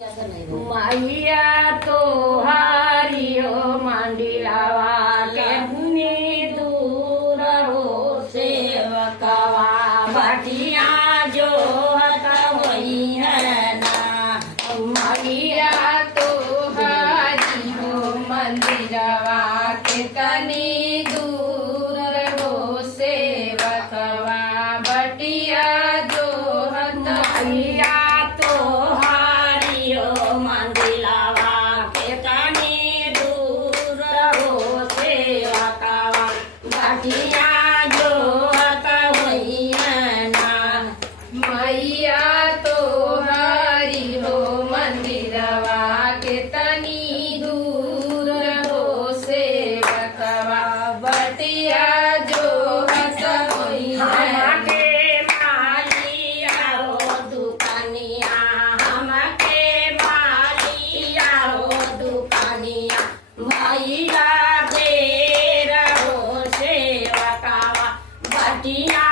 मैया तो हारियो मंडिलावा के भूमि दूर हो सेवकवा बाटिया जो हता वही है ना। मैया तो हारियो मंदिरवा के तनी दूर हो सेवकवा बाटिया जो हता मैया मैया तो हरि हो मंदिरवा के तनी दूर हो सेवकवा बटिया जो हत होई हमके मालिया हो दुकानिया हमके मालिया हो दुकानिया मैया देर हो सेवकवा बटिया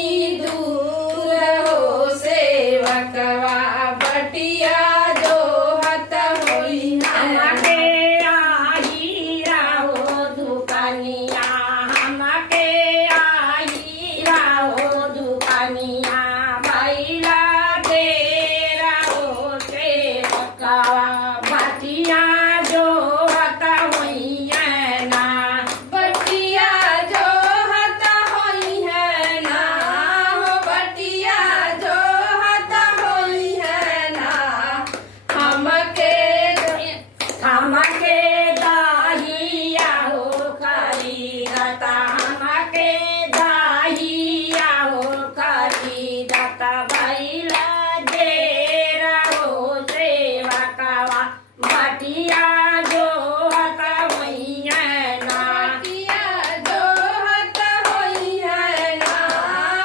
तनी दूर हो सेवकवा बटिया जो हत होई हमके आई राहो दुकानिया हमके आई राहो दुकानिया भैला दे राहो सेवकवा बटिया जो हत होई ना बटिया जो हत होई है ना हो बटिया जो हत होई है ना हमके हमके दाहिया हो खरीदता हमके दाहिया हो खरीदता भैला देरा हो सेवकवा बटिया जो हता होइया ना बटिया जो हत होई है ना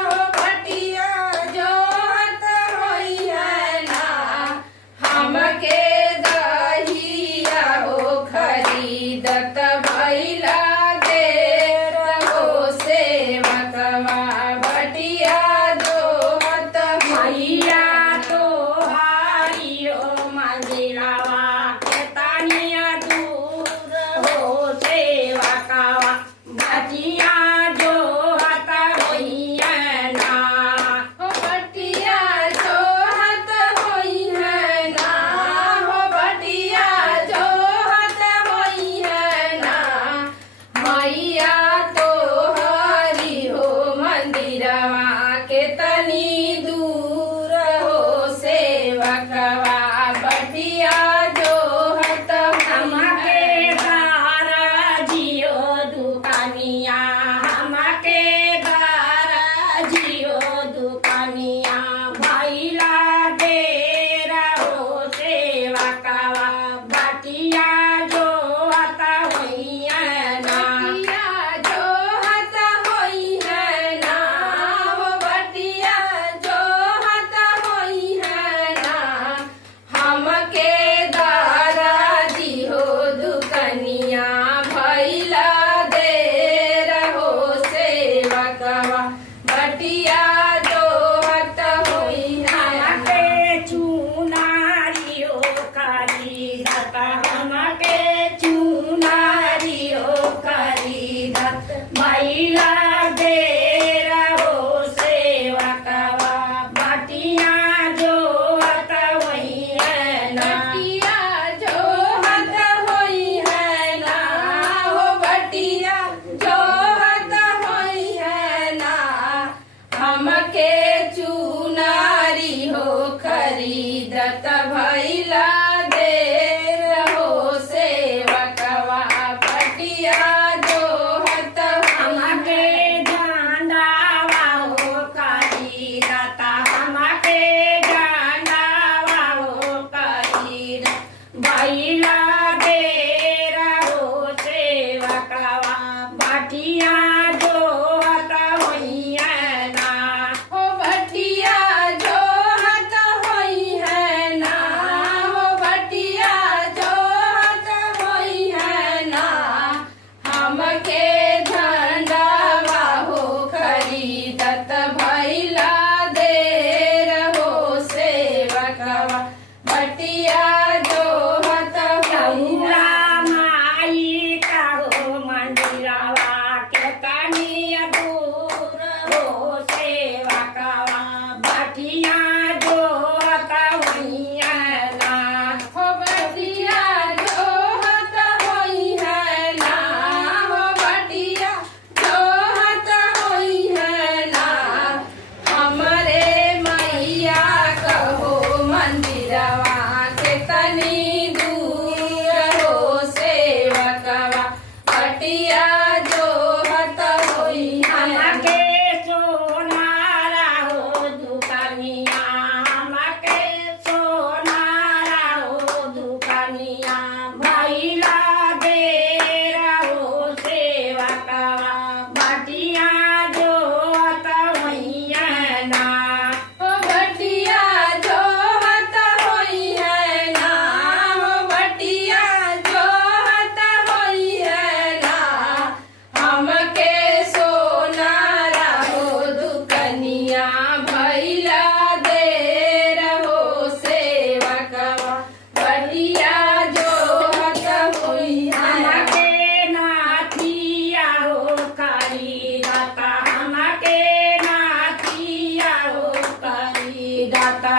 हो बटिया जो हत होई है ना हमके दहिया हो खरीदत भैला देर हो सेवकवा बटिया जो हत मैया तो हारियो मंदिरवा के तानिया दूर हो सेवकवा बटिया जो हता होइया ना हो बटिया जो हत होई है ना हो बटिया जो हत होई है ना मैया तो हरी हो मंदिरवा के तनी दूर हो सेवकवा बटिया जो हत हमके घर जियो दुकानिया हमके घर जियो दुकानिया भैला देरा हो सेवकवा बटिया जो हता होइया ना बटिया जो हत होई है ना हो बटिया जो हत होई है ना हमके दाराजी हो दुकनिया भैला देर हो सेवकवा बटिया जो हत होई है हमके चुनारियो खरीदता हमके चुनारियो खरीदत भैला देरा हो सेवकवा बटिया जो हता होइया ना बटिया जो हत होई है ना हो बटिया जो हत होई है ना हमके चुनारी हो खरीदत भैला देर हो सेवकवा बटिया जो हत हमके झंडावा हो खरीदता हमके झंडावा हो खरीदत भैला देरा हो सेवकवा बटिया जो हता होइया ना हो सैया भैला देर हो सेवकवा बटिया जो हत होई है हमके नाथिया हो करी दाता हमके नाथिया हो करी दाता